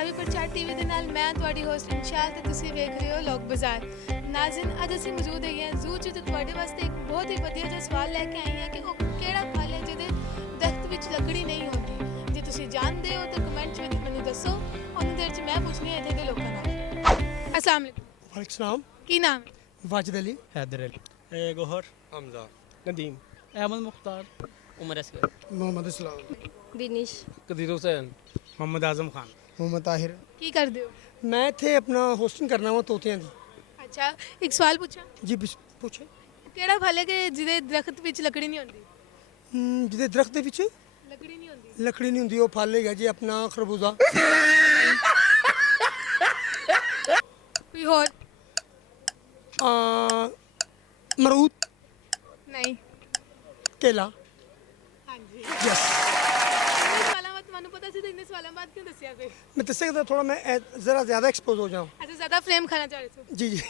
ਪੰਜਾਬੀ ਪ੍ਰਚਾਰ ਟੀਵੀ ਦੇ ਨਾਲ ਮੈਂ ਤੁਹਾਡੀ ਹੋਸਟ ਇੰਸ਼ਾਲ ਤੇ ਤੁਸੀਂ ਵੇਖ ਰਹੇ ਹੋ ਲੋਕ ਬਾਜ਼ਾਰ। ਨਾਜ਼ਰੀਨ, ਅੱਜ ਅਸੀਂ ਮੌਜੂਦ ਹੈਗੇ ਹਾਂ ਜ਼ੂ 'ਚ ਤੇ ਤੁਹਾਡੇ ਵਾਸਤੇ ਇੱਕ ਬਹੁਤ ਹੀ ਵਧੀਆ ਜਿਹਾ ਸਵਾਲ ਲੈ ਕੇ ਆਈ ਹਾਂ ਕਿ ਉਹ ਕਿਹੜਾ ਫਲ ਹੈ ਜਿਹਦੇ ਦਰਖਤ ਵਿੱਚ ਲੱਕੜੀ ਨਹੀਂ ਹੁੰਦੀ। ਜੇ ਤੁਸੀਂ ਜਾਣਦੇ ਹੋ ਤਾਂ ਕਮੈਂਟ ਵਿੱਚ ਮੈਨੂੰ ਦੱਸੋ। ਉਨੀ ਦੇਰ 'ਚ ਮੈਂ ਪੁੱਛਣੀ ਹੈ ਇੱਥੇ ਦੇ ਲੋਕਾਂ ਨਾਲ। अस्सलाम वालेकुम। वालेकुम सलाम। की नाम है? वाजिद अली, हैदर अली, गौहर, हमजा, नदीम, अहमद मुख्तार, उमर असगर, मोहम्मद इस्लाम, बिनिश, कदीर हुसैन, मोहम्मद आजम खान। मोहम्मद ताहिर। की करते हो? मैं इत्थे अपना होस्टिंग करना वा तोतियां दी। अच्छा, एक सवाल पूछा। जी पूछे। ਕਿਹੜਾ ਫਲ ਹੈ ਕਿ ਜਿਹਦੇ ਦਰਖਤ ਵਿੱਚ ਲੱਕੜੀ ਨਹੀਂ ਹੁੰਦੀ? ਜਿਹਦੇ ਦਰਖਤ ਦੇ ਵਿੱਚ ਲੱਕੜੀ ਨਹੀਂ ਹੁੰਦੀ। ਲੱਕੜੀ ਨਹੀਂ ਹੁੰਦੀ ਉਹ ਫਲ ਹੈਗਾ ਜੀ ਆਪਣਾ ਖਰਬੂਜ਼ਾ। ਕੋਈ ਹੋਰ? ਮਰੂਦ, ਨਹੀਂ। ਕੇਲਾ। ਹਾਂਜੀ। ਯਸ। ਇੰਨੇ ਸਵਾਲਾਂ ਬਾਅਦ ਤੁਹਾਨੂੰ ਪਤਾ ਸੀ ਤਾਂ ਇੰਨੇ ਸਵਾਲਾਂ ਬਾਅਦ ਕਿਉਂ ਦੱਸਿਆ ਕੋਈ? मैं दस सकता थोड़ा मैं ज़रा ज़्यादा एक्सपोज हो जाऊँ। ਅੱਛਾ, ਜ਼ਿਆਦਾ ਫਰੇਮ ਖਾਣਾ ਚਾਹ ਰਹੇ ਸੀ। जी जी।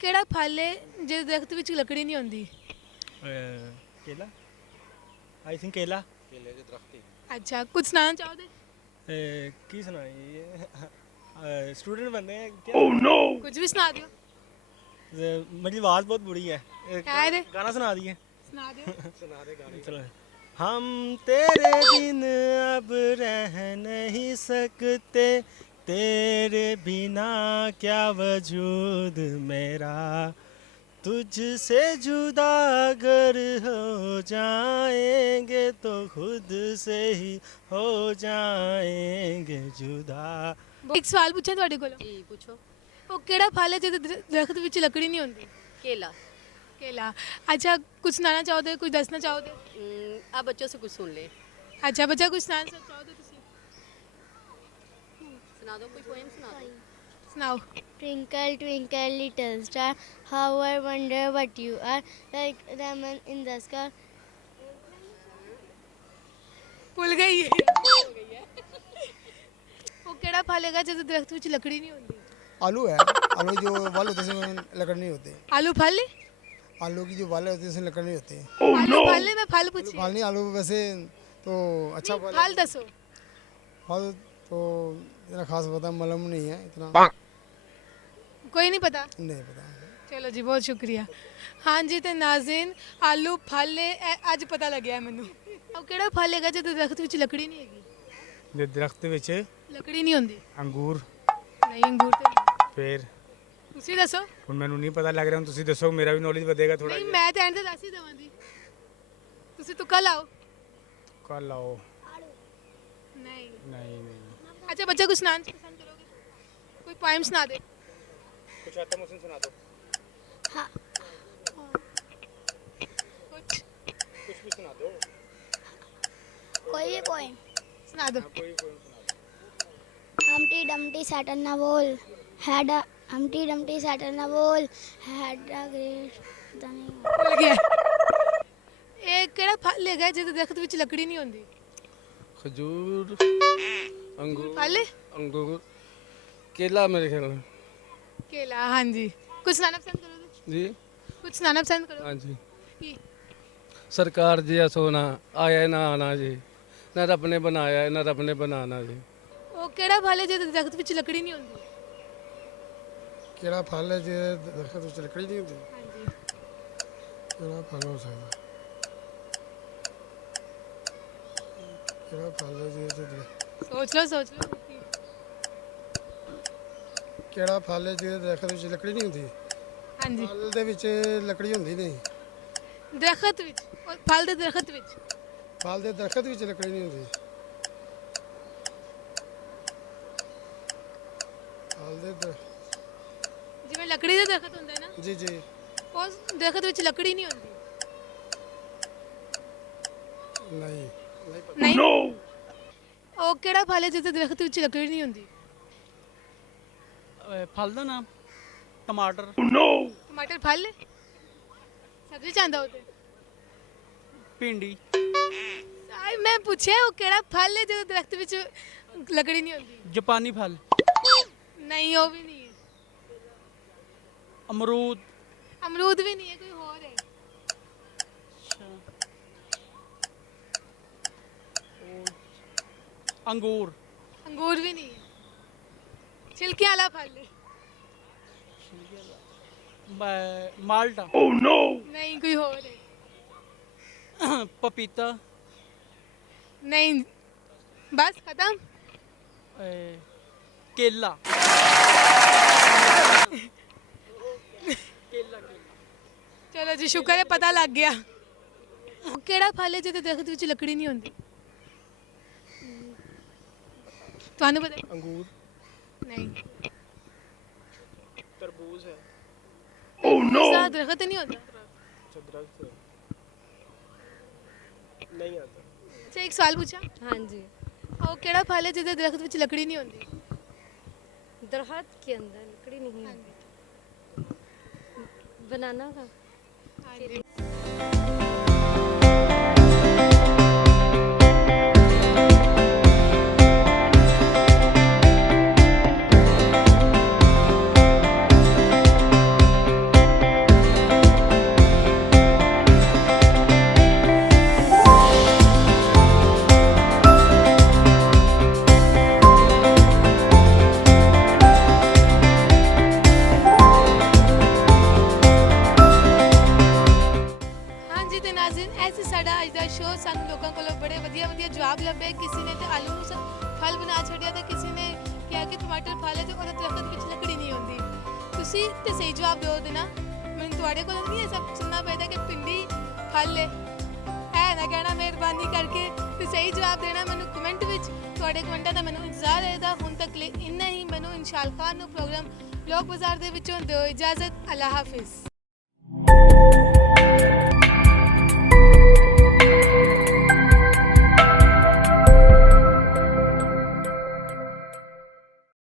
ਕਿਹੜਾ ਫਲ ਹੈ ਜਿਹਦੇ ਦਰਖਤ ਵਿੱਚ ਲੱਕੜੀ ਨਹੀਂ ਹੁੰਦੀ? केला, आई थिंक केला। केले के दरख्त ही अच्छा, कुछ सुनाना चाहोगे? की सुनाई स्टूडेंट बनने हैं क्या? कुछ भी सुना दियो। मेरी आवाज़ बहुत बुरी है। है रे। गाना सुना दिए। सुना दियो। सुना दे गाने। चलो। हम तेरे बिन अब रह नहीं सकते, तेरे बिना क्या वजूद मेरा, तुझसे जुदा अगर हो जाएंगे तो खुद से ही हो जाएंगे जुदा। ਇੱਕ ਸਵਾਲ ਪੁੱਛਾਂ ਤੁਹਾਡੇ ਕੋਲੋਂ। जी पूछो। ਉਹ ਕਿਹੜਾ ਫਲ ਹੈ ਜਿਹਦੇ ਦਰਖਤ ਵਿੱਚ ਲੱਕੜੀ ਨਹੀਂ ਹੁੰਦੀ? केला। केला। अच्छा, कुछ सुनाना चाहोगे, कुछ दसना चाहोगे? आप बच्चों से कुछ सुन ले। अच्छा, बच्चा कुछ सुनाना चाहोगे ਤੁਸੀਂ? सुना दो, कोई पोएम सुना दो। ਸੁਣਾਓ। Twinkle, twinkle, little star, how I wonder what you are, like diamond in the sky. ਭੁੱਲ ਗਈ ਹੈ। ਉਹ ਕਿਹੜਾ ਫਲ ਹੈਗਾ ਜਿਹਦੇ ਦਰਖਤ ਵਿੱਚ ਲੱਕੜੀ ਨਹੀਂ ਹੁੰਦੀ? आलू है। आलू जो वाल होते हैं उसमें लकड़ नहीं होते। आलू फल है? आलू की जो वाले होते हैं उसमें लकड़ नहीं होते। आलू फल है? मैं फल पूछी। फल नहीं, आलू वैसे तो अच्छा नहीं, फल फल दसो। फल तो इतना खास पता मलम नहीं है इतना। कोई नहीं पता? नहीं पता। ਚਲੋ ਜੀ, ਬਹੁਤ ਸ਼ੁਕਰੀਆ। ਹਾਂਜੀ ਤੇ ਨਾਜ਼ਰੀਨ, ਆਲੂ ਫਲ ਹੈ, ਇਹ ਅੱਜ ਪਤਾ ਲੱਗਿਆ ਮੈਨੂੰ। ਉਹ ਕਿਹੜਾ ਫਲ ਹੈਗਾ ਜਿਹਦੇ ਦਰਖਤ ਵਿੱਚ ਲੱਕੜੀ ਨਹੀਂ ਹੈਗੀ? जो दरख्त विच ਲੱਕੜੀ ਨਹੀਂ ਹੁੰਦੀ। अंगूर। ਨਹੀਂ, ਅੰਗੂਰ ਤੇ ਨਹੀਂ। फिर ਤੁਸੀਂ ਦੱਸੋ। ਹੁਣ ਮੈਨੂੰ ਨਹੀਂ ਪਤਾ ਲੱਗ ਰਿਹਾ, ਹੁਣ ਤੁਸੀਂ ਦੱਸੋ, ਮੇਰਾ ਵੀ ਨੌਲੇਜ ਵਧੇਗਾ ਥੋੜਾ ਨਹੀਂ, ਜਿਹਾ। ਮੈਂ ਤਾਂ ਐਂਡ ਤੇ ਦੱਸ ਹੀ ਦੇਵਾਂਗੀ। ਤੁਸੀਂ ਤੁੱਕਾ ਲਾਓ। ਕੱਲ ਆਓ। ਨਹੀਂ। ਨਹੀਂ ਨਹੀਂ अच्छा, बच्चा कुछ सुनाना पसंद करोगे? कोई पोएम सुना दे। ਕੁਛ ਆਤਮ ਹੁਸਨ ਸੁਣਾ ਦਿਓ। कुछ ਕੁਛ ਵੀ ਸੁਣਾ ਦਿਓ। कोई भी poem. सुना दो। ਕੋਈ ਕੋਈ ਸੁਣਾ ਦਿਓ। Humpty Dumpty sat on a wall, had a Humpty Dumpty sat on a wall, had a great. ਭੁੱਲ ਗਿਆ। ਇਹ ਕਿਹੜਾ ਫਲ ਹੈਗਾ ਜਿਹਦੇ ਦਰਖਤ ਵਿੱਚ ਲੱਕੜੀ ਨਹੀਂ ਹੁੰਦੀ? खजूर, अंगूर, फल है? अंगूर, केला मेरे ख्याल में। केला। हाँ जी। कुछ सुनाना पसंद करोगे? जी कुछ सुनाना पसंद करोगे? हाँ जी। की? सरकार जी सोना आया ना आना जी, न रब ने बनाया है न रब ने बनाना जी। ਉਹ ਕਿਹੜਾ ਫਲ ਹੈ ਜਿਹਦੇ ਦਰਖਤ ਵਿੱਚ ਲੱਕੜੀ ਨਹੀਂ ਹੁੰਦੀ? ਕਿਹੜਾ ਫਲ ਹੈ ਜਿਹਦੇ ਦਰਖਤ ਵਿੱਚ ਲੱਕੜੀ ਨਹੀਂ ਹੁੰਦੀ? ਹਾਂਜੀ। ਕਿਹੜਾ ਫਲ ਹੋ ਸਕਦਾ? ਕਿਹੜਾ ਫਲ ਹੈ ਜਿਹਦੇ ਸੋਚ ਲਓ, ਸੋਚ ਲਓ। ਕਿਹੜਾ ਫਲ ਹੈ ਜਿਹਦੇ ਦਰਖਤ ਵਿੱਚ ਲੱਕੜੀ ਨਹੀਂ ਹੁੰਦੀ? ਹਾਂਜੀ। ਫਲ ਦੇ ਵਿੱਚ ਲੱਕੜੀ ਹੁੰਦੀ ਨਹੀਂ। ਦਰਖਤ ਵਿੱਚ, ਉਹ ਫਲ ਦੇ ਦਰਖਤ ਵਿੱਚ। ਫਲ ਦੇ ਦਰਖਤ ਵਿੱਚ ਲੱਕੜੀ ਨਹੀਂ ਹੁੰਦੀ। ਫਲ ਦੇ ਜਿਵੇਂ ਲੱਕੜੀ ਦਾ ਦਰਖਤ ਹੁੰਦਾ ਹੈ ਨਾ, ਜੀ ਜੀ। ਉਸ ਦਰਖਤ ਵਿੱਚ ਲੱਕੜੀ ਨਹੀਂ ਹੁੰਦੀ। ਨਹੀਂ ਨਹੀਂ। ਉਹ ਕਿਹੜਾ ਫਲ ਹੈ ਜਿਹਦੇ ਦਰਖਤ ਵਿੱਚ ਲੱਕੜੀ ਨਹੀਂ ਹੁੰਦੀ? ਫਲ ਦਾ ਨਾਮ ਟਮਾਟਰ। ਟਮਾਟਰ ਫਲ ਹੈ? ਸਬਜ਼ੀ ਚਾਹੁੰਦਾ ਉਹਦੇ? ਭਿੰਡੀ। ਆਏ ਮੈਂ ਪੁੱਛਿਆ ਉਹ ਕਿਹੜਾ ਫਲ ਹੈ ਜਿਹਦੇ ਦਰਖਤ ਵਿੱਚ ਲੱਕੜੀ ਨਹੀਂ ਹੁੰਦੀ? ਜਾਪਾਨੀ ਫਲ। ਨਹੀਂ, ਉਹ ਵੀ ਨਹੀਂ ਹੈ। ਅਮਰੂਦ। ਅਮਰੂਦ ਵੀ ਨਹੀਂ ਹੈ, ਕੋਈ ਹੋਰ ਹੈ। ਅੰਗੂਰ ਅੰਗੂਰ ਵੀ ਨਹੀਂ ਹੈ। ਛਿਲਕਿਆਂ ਵਾਲਾ ਫਲ ਹੈ। ਮਾਲਟਾ ਨਹੀਂ, ਕੋਈ ਹੋਰ ਹੈ। ਪਪੀਤਾ ਨਹੀਂ, ਬਸ ਖਤਮ। ਕੇਲਾ ਚਲੋ ਜੀ, ਸ਼ੁਕਰ ਹੈ ਪਤਾ ਲੱਗ ਗਿਆ। ਉਹ ਕਿਹੜਾ ਫਲ ਹੈ ਜਿਹਦੇ ਦਰਖਤ ਵਿੱਚ ਲੱਕੜੀ ਨਹੀਂ ਹੁੰਦੀ? ਤੁਹਾਨੂੰ ਪਤਾ? अंगूर ਨਹੀਂ। ਤਰਬੂਜ ਹੈ ਉਸਦਾ ਦਰਖਤ ਨਹੀਂ ਹੁੰਦਾ। ਦਰਖਤ ਨਹੀਂ ਆਉਂਦਾ। ਅੱਛਾ, ਇੱਕ ਸਵਾਲ ਪੁੱਛਾਂ? हाँ जी। ਉਹ ਕਿਹੜਾ ਫਲ ਹੈ ਜਿਹਦੇ ਦਰਖਤ ਵਿੱਚ ਲੱਕੜੀ ਨਹੀਂ ਹੁੰਦੀ? दरख्त के अंदर लकड़ी नहीं है। बनाना का। ਹਾਂਜੀ। ਹਾਂਜੀ ਤੇ ਨਾਜ਼ਰੀਨ, ਇਹ ਸੀ ਸਾਡਾ ਅੱਜ ਦਾ ਸ਼ੋਅ। ਸਾਨੂੰ ਲੋਕਾਂ ਕੋਲੋਂ ਬੜੇ ਵਧੀਆ ਜਵਾਬ ਲੱਭੇ। ਕਿਸੇ ਨੇ ਤੇ ਆਲੂ ਨੂੰ ਫਲ ਬਣਾ ਛੱਡਿਆ ਤੇ ਕਿਸੇ ਨੇ ਕਿਹਾ ਕਿ ਟਮਾਟਰ ਫਲ ਹੈ ਤੇ ਉਹਦੇ ਦਰਖਤ ਵਿੱਚ ਲੱਕੜੀ ਨਹੀਂ ਹੁੰਦੀ। ਤੁਸੀਂ ਤੇ ਸਹੀ ਜਵਾਬ ਦਿਓ ਦੇਣਾ। ਮੈਨੂੰ ਤੁਹਾਡੇ ਕੋਲੋਂ ਨਹੀਂ ਇਹ ਸਭ ਸੁਣਨਾ ਪੈਂਦਾ ਕਿ ਪਿੰਡੀ ਫਲ ਹੈ। ਇਹ ਨਾ ਕਹਿਣਾ ਮਿਹਰਬਾਨੀ ਕਰਕੇ ਤੇ ਸਹੀ ਜਵਾਬ ਦੇਣਾ ਮੈਨੂੰ ਕਮੈਂਟ ਵਿੱਚ। ਤੁਹਾਡੇ ਕਮੈਂਟਾਂ ਦਾ ਮੈਨੂੰ ਇੰਤਜ਼ਾਰ ਰਹੇਗਾ। ਹੁਣ ਤੱਕ ਲਈ ਇੰਨਾ ਹੀ। ਮੈਨੂੰ ਇਨਸ਼ਾਲ ਖਾਨ ਨੂੰ ਪ੍ਰੋਗਰਾਮ ਲੋਕ ਬਾਜ਼ਾਰ ਦੇ ਵਿੱਚੋਂ ਦਿਓ ਇਜਾਜ਼ਤ। ਅੱਲਾ ਹਾਫਿਜ਼।